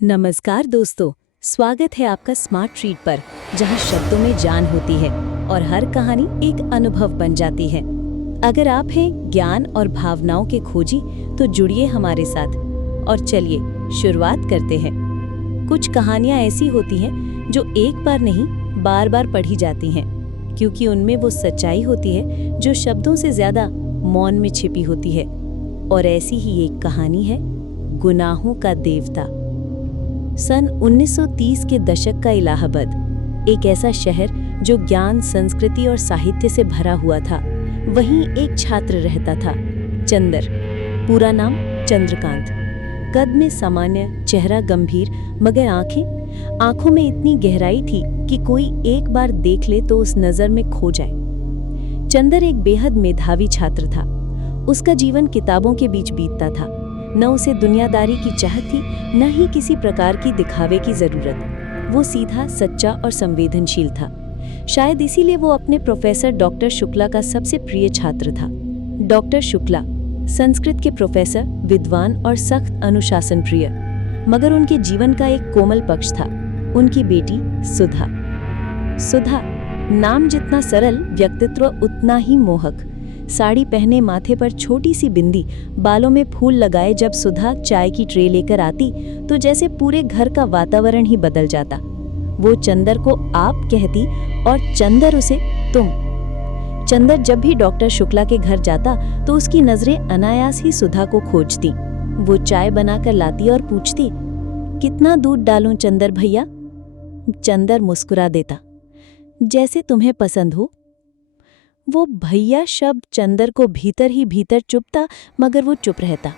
नमस्कार दोस्तों, स्वागत है आपका स्मार्ट ट्रीट पर, जहां शब्दों में जान होती है और हर कहानी एक अनुभव बन जाती है। अगर आप हैं ज्ञान और भावनाओं के खोजी तो जुड़िए हमारे साथ और चलिए शुरुआत करते हैं। कुछ कहानियां ऐसी होती हैं जो एक बार नहीं बार बार पढ़ी जाती हैं, क्योंकि उनमें वो सच्चाई होती है जो शब्दों से ज्यादा मौन में छिपी होती है। और ऐसी ही एक कहानी है गुनाहों का देवता। सन 1930 के दशक का इलाहाबाद, एक ऐसा शहर जो ज्ञान, संस्कृति और साहित्य से भरा हुआ था। वहीं एक छात्र रहता था, चंदर। पूरा नाम चंद्रकांत। कद में सामान्य, चेहरा गंभीर, मगर आंखों में इतनी गहराई थी कि कोई एक बार देख ले तो उस नजर में खो जाए। चंदर एक बेहद मेधावी छात्र था। उसका जीवन किताबों के बीच बीतता था। न उसे दुनियादारी की चाहत थी, न ही किसी प्रकार की दिखावे की जरूरत। वो सीधा, सच्चा और संवेदनशील था। शायद इसीलिए वो अपने प्रोफेसर डॉक्टर शुक्ला का सबसे प्रिय छात्र था। डॉक्टर शुक्ला संस्कृत के प्रोफेसर, विद्वान और सख्त अनुशासन प्रिय। मगर उनके जीवन का एक कोमल पक्ष था, उनकी बेटी सुधा। सुधा नाम जितना सरल, व्यक्तित्व उतना ही मोहक। साड़ी पहने, माथे पर छोटी सी बिंदी, बालों में फूल लगाए जब सुधा चाय की ट्रे लेकर आती तो जैसे पूरे घर का वातावरण ही बदल जाता। वो चंदर को आप कहती और चंदर उसे तुम। चंदर जब भी डॉक्टर शुक्ला के घर जाता तो उसकी नजरें अनायास ही सुधा को खोजती। वो चाय बनाकर लाती और पूछती, कितना दूध डालूं चंदर भैया? चंदर मुस्कुरा देता, जैसे तुम्हें पसंद हो। वो भैया शब्द चंदर को भीतर ही भीतर चुभता, मगर वो चुप रहता।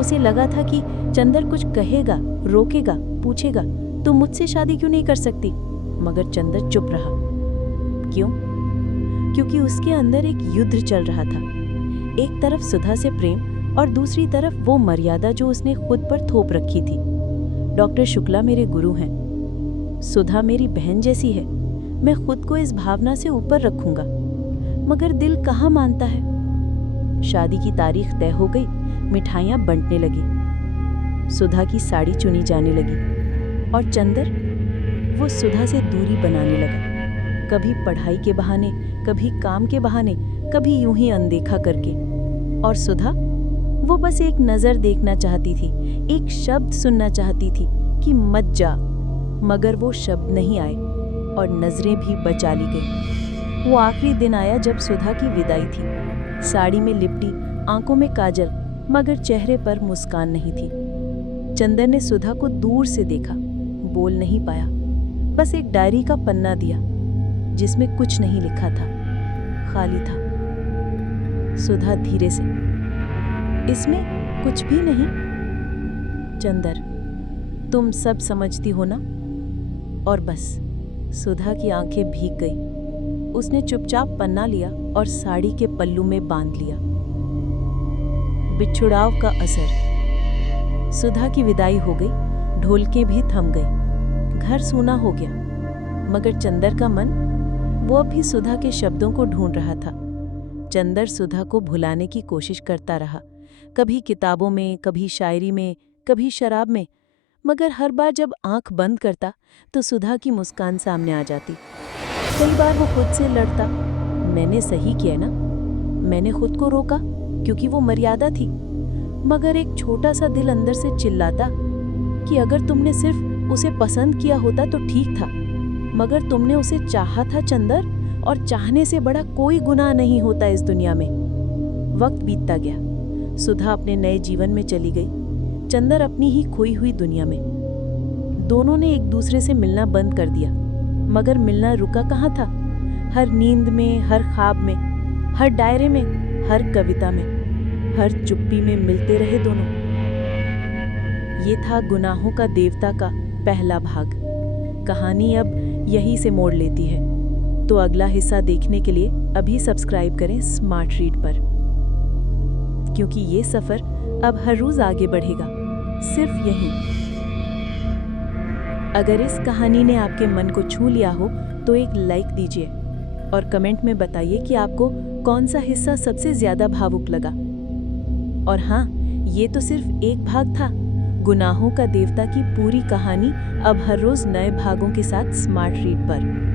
उसे लगा था कि चंदर कुछ कहेगा, रोकेगा, पूछेगा, तुम मुझसे शादी क्यों नहीं कर सकती? मगर चंदर चुप रहा। क्यों? क्योंकि उसके अंदर एक युद्ध चल रहा था। एक तरफ सुधा से प्रेम और दूसरी तरफ वो मर्यादा जो उसने खुद पर थोप रखी थी। डॉक्टर शुक्ला मेरे गुरु हैं, सुधा मेरी बहन जैसी है। मैं खुद को इस भावना से ऊपर रखूंगा, मगर दिल कहाँ मानता है। शादी की तारीख तय हो गई, मिठाइयां बंटने लगी, सुधा की साड़ी चुनी जाने लगी और चंदर वो सुधा से दूरी बनाने लगा। कभी पढ़ाई के बहाने, कभी काम के बहाने, कभी यूं ही अनदेखा करके। और सुधा वो बस एक नजर देखना चाहती थी, एक शब्द सुनना चाहती थी कि मत जा। मगर वो शब्द नहीं आए और नजरें भी बचा ली गई। वो आखिरी दिन आया जब सुधा की विदाई थी। साड़ी में लिपटी, आंखों में काजल, मगर चेहरे पर मुस्कान नहीं थी। चंदर ने सुधा को दूर से देखा, बोल नहीं पाया, बस एक डायरी का पन्ना दिया। जिसमें कुछ नहीं लिखा था, खाली था। सुधा धीरे से, इसमें कुछ भी नहीं। चंदर, तुम सब समझती हो ना? और बस सुधा की आंखें भीग गई। उसने चुपचाप पन्ना लिया और साड़ी के पल्लू में बांध लिया। बिछुड़ाव का असर। सुधा की विदाई हो गई, ढोलकें भी थम गई, घर सूना हो गया। मगर चंदर का मन, वो अब भी सुधा के शब्दों को ढूंढ रहा था। चंदर सुधा को भुलाने की कोशिश करता रहा, कभी किताबों में, कभी शायरी में, कभी शराब में। मगर हर बार जब आंख बंद करता तो सुधा की मुस्कान सामने आ जाती। कई बार वो खुद से लड़ता, मैंने सही किया ना, मैंने खुद को रोका क्योंकि वो मर्यादा थी। मगर एक छोटा सा दिल अंदर से चिल्लाता कि अगर तुमने सिर्फ उसे पसंद किया होता तो ठीक था, मगर तुमने उसे चाहा था चंदर, और चाहने से बड़ा कोई गुनाह नहीं होता इस दुनिया में। वक्त बीतता गया, सुधा अपने नए जीवन में चली गई, चंदर अपनी ही खोई हुई दुनिया में। दोनों ने एक दूसरे से मिलना बंद कर दिया, मगर मिलना रुका कहाँ था। हर नींद में, हर ख्वाब में, हर डायरे में, हर कविता में, हर चुप्पी में मिलते रहे दोनों। ये था गुनाहों का देवता का पहला भाग। कहानी अब यहीं से मोड़ लेती है। तो अगला हिस्सा देखने के लिए अभी सब्सक्राइब करें स्मार्ट रीड पर, क्योंकि ये सफर अब हर रोज आगे बढ़ेगा, सिर्फ यहीं। अगर इस कहानी ने आपके मन को छू लिया हो तो एक लाइक दीजिए और कमेंट में बताइए कि आपको कौन सा हिस्सा सबसे ज्यादा भावुक लगा। और हाँ, ये तो सिर्फ एक भाग था। गुनाहों का देवता की पूरी कहानी अब हर रोज नए भागों के साथ स्मार्ट रीड पर।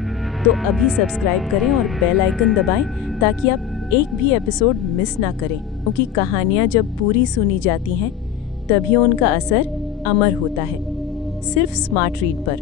तो अभी सब्सक्राइब करें और बेल आइकन दबाएं ताकि आप एक भी एपिसोड मिस ना करें, क्योंकि कहानियां जब पूरी सुनी जाती हैं तभी उनका असर अमर होता है, सिर्फ स्मार्ट रीड पर।